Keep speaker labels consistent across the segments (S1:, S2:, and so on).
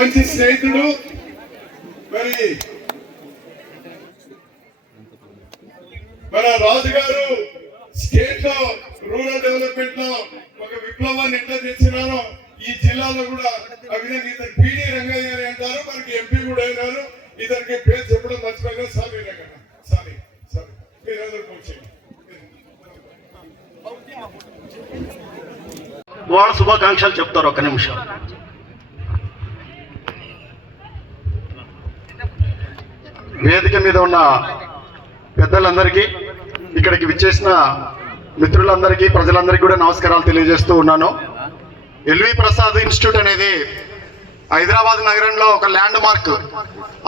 S1: మంచి స్నేహితుడు. మరి మన రాజు గారు స్టేట్లో రూరల్ డెవలప్మెంట్లో ఒక విప్లవాన్ని ఎట్లా తెచ్చినారో ఈ జిల్లాలో కూడా అభినందన. ఇతను రంగయ్య గారు అంటారు మనకి ఎంపీ కూడా అయినారు. ఇతనికి పేరు చెప్పడం మర్చిపోయినా సారీ రంగన్న సారీ సారీ మీరందరూ కూర్చోండి
S2: శుభాకాంక్షలు చెప్తారు ఒక్క నిమిషం. వేదిక మీద ఉన్న పెద్దలందరికీ ఇక్కడికి విచ్చేసిన మిత్రులందరికీ ప్రజలందరికీ కూడా నమస్కారాలు తెలియజేస్తూ ఉన్నాను. ఎల్వి ప్రసాద్ ఇన్స్టిట్యూట్ అనేది హైదరాబాద్ నగరంలో ఒక ల్యాండ్ మార్క్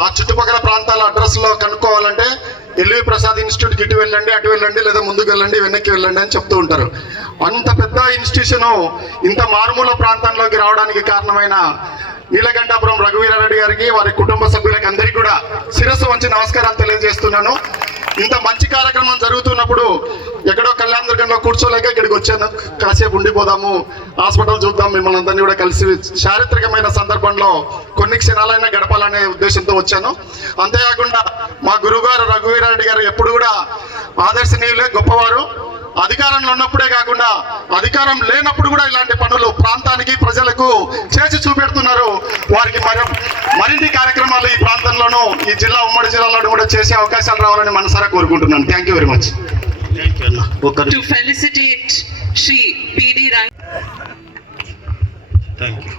S2: ఆ చుట్టుపక్కల ప్రాంతాల అడ్రస్లో కనుక్కోవాలంటే ఎల్వి ప్రసాద్ ఇన్స్టిట్యూట్ ఇటు వెళ్ళండి అటు వెళ్ళండి లేదా ముందుకు వెళ్ళండి వెనక్కి వెళ్ళండి అని చెప్తూ ఉంటారు. అంత పెద్ద ఇన్స్టిట్యూషన్ ఇంత మారుమూల ప్రాంతంలోకి రావడానికి కారణమైన నీలకంఠాపురం రఘువీరారెడ్డి గారికి వారి కుటుంబ సభ్యులకి అందరికీ కూడా శిరస్సు వంచి నమస్కారాలు తెలియజేస్తున్నాను. ఇంత మంచి కార్యక్రమం జరుగుతున్నప్పుడు ఎక్కడో కళ్యాణ దుర్గంలో కూర్చోలేక ఇక్కడికి వచ్చాను. కాసేపు ఉండిపోదాము హాస్పిటల్ చూద్దాం మిమ్మల్ని అందరినీ కూడా కలిసి చారిత్రకమైన సందర్భంలో కొన్ని క్షణాలైనా గడపాలనే ఉద్దేశంతో వచ్చాను. అంతేకాకుండా మా గురువుగారు రఘువీరారెడ్డి గారు ఎప్పుడు కూడా ఆదర్శనీయులే గొప్పవారు. అధికారంలో ఉన్నప్పుడే కాకుండా అధికారం లేనప్పుడు కూడా ఇలాంటి పనులు ప్రాంతానికి ప్రజలకు చేసి చూపెడుతున్నారు. వారికి మరి మరిన్ని కార్యక్రమాలు ఈ ప్రాంతంలోనూ ఈ జిల్లా ఉమ్మడి జిల్లాలో కూడా చేసే అవకాశాలు రావాలని మనసారా కోరుకుంటున్నాను. Thank you very much. Thank you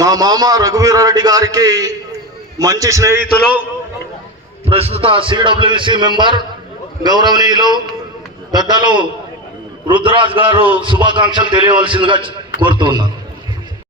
S2: మా మామ రఘువీరారెడ్డి గారికి మంచి స్నేహితులు ప్రస్తుత సిడబ్ల్యూసి మెంబర్ గౌరవనీయులు పెద్దలు రుద్రాజ్ గారు శుభాకాంక్షలు తెలియవలసిందిగా కోరుతున్నాను